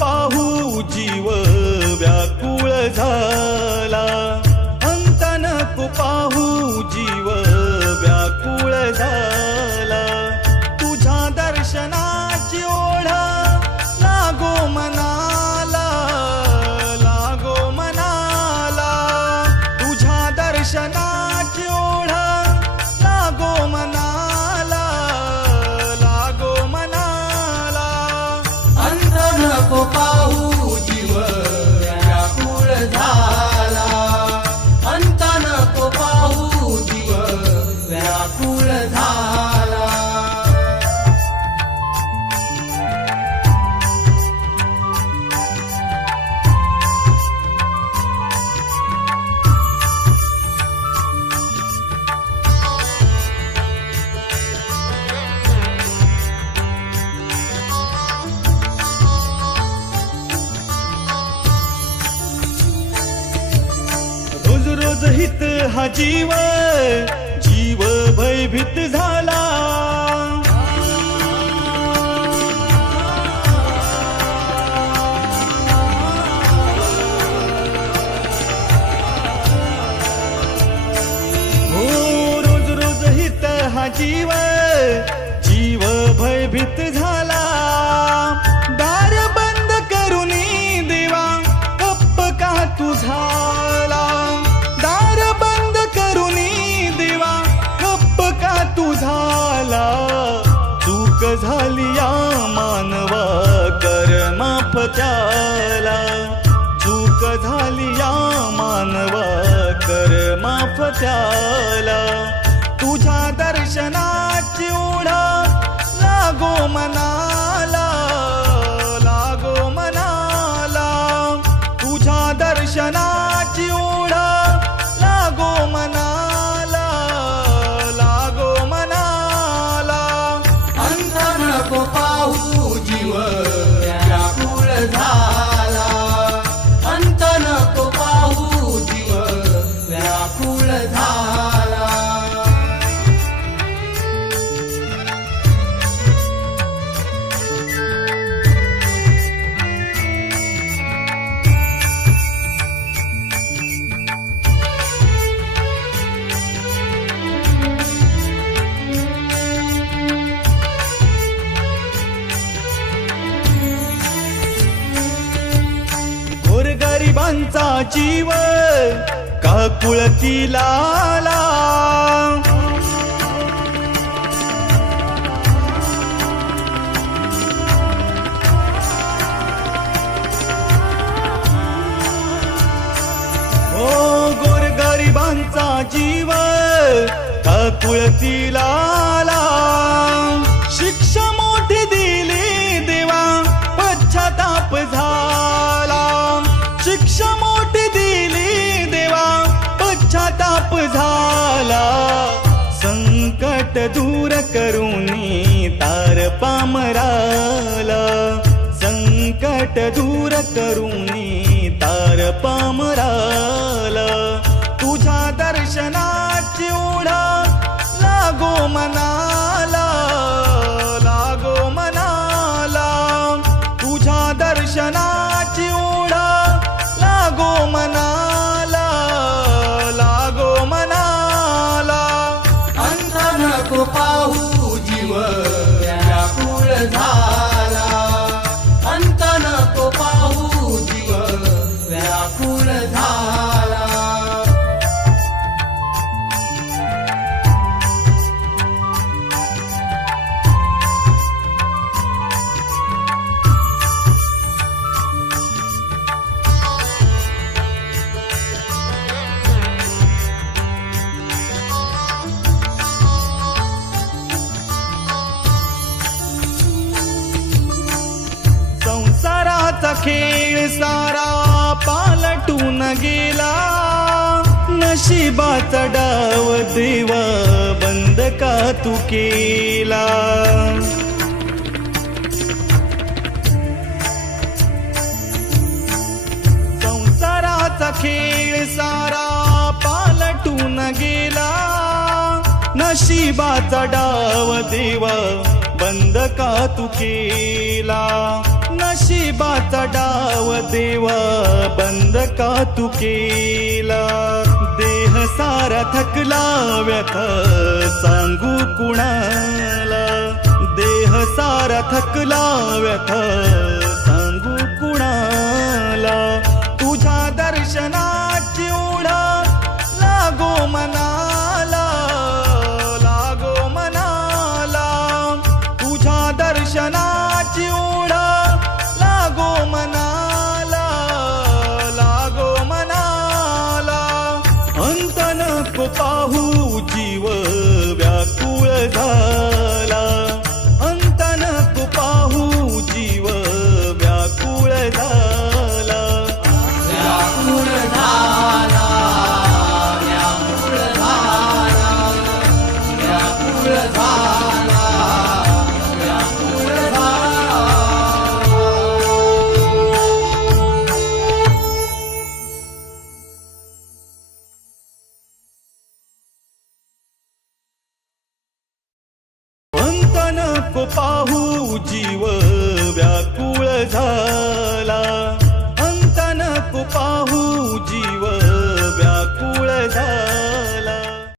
पाहू जीव व्याकुळ झाला, अंत नको पाहू जीव व्याकुळ झाला. तुझ्या दर्शनाची ओढ लागो मनाला, लागो मनाला. तुझ्या दर्शनाची ओढ लागो मनाला, लागो मनाला. अंत नको पाहू जीव व्याकुळ झाला, अंत नको पाहू जीव व्याकुळ झाला. रोज रोज हित हा जीव, जीव भयभीत झाला. हो रोज रोज हित हा जीव, जीव भयभीत झाला. दार बंद करूनी देवा गप्प का तू झाला. दार बंद करूनी देवा गप्प का तू झाला. चूक झाली या मानवा कर माफ त्याला, चूक झाली या मानवा कर माफ त्याला. तुझ्या दर्शनाची ओढ लागो मनाला, लागो मनाला. तुझ्या दर्शनाची ओढ लागो मनाला, लागो मनाला. अंत नको पाहू जीव व्याकुळ झाला, अंत नको पाहू जीव व्याकुळ झाला. गोरगरिबांचा जीव काकुळतीला आला. हो गोरगरिबांचा जीव काकुळतीला आला. शिक्षा मोठी दिली देवा पश्चाताप झाला. शिक्षा मोठी दिली देवा पश्चाताप झाला. संकट दूर करूनी तार पामराला, संकट दूर करूनी तार पामराला. तुझ्या दर्शनाची ओढ लागो मनाला, लागो मनाला. तुझ्या दर्शनाची ओढ लागो मनाला, लागो मनाला. अंत नको पाहू जीव व्याकुळ झाला, अंत नको पाहू जीव व्याकुळ झाला. संसाराचा खेळ सारा पालटून गेला. नशिबाचा डाव देवा बंद का तू केला. संसाराचा खेळ सारा पालटून गेला. नशिबाचा डाव देवा बंद का तू केला. नशीब नशिबाचा डाव देवा बंद का तू केला. देह सारा थकला व्यथा सांगू कुणाला. देह सारा थकला व्यथा सांगू कुणाला. तुझ्या दर्शनाची ओढा लागो मनाला, लागो मनाला. तुझ्या दर्शनाची ओढा लागो मनाला, लागो मनाला. अंत नको पाहू जीव व्याकुळ झाला. अंत नको पाहू जीव व्याकुळ झाला. व्याकुळ झाला, व्याकुळ झाला, व्याकुळ झाला, व्याकुळ झाला. अंत नको पाहू जीव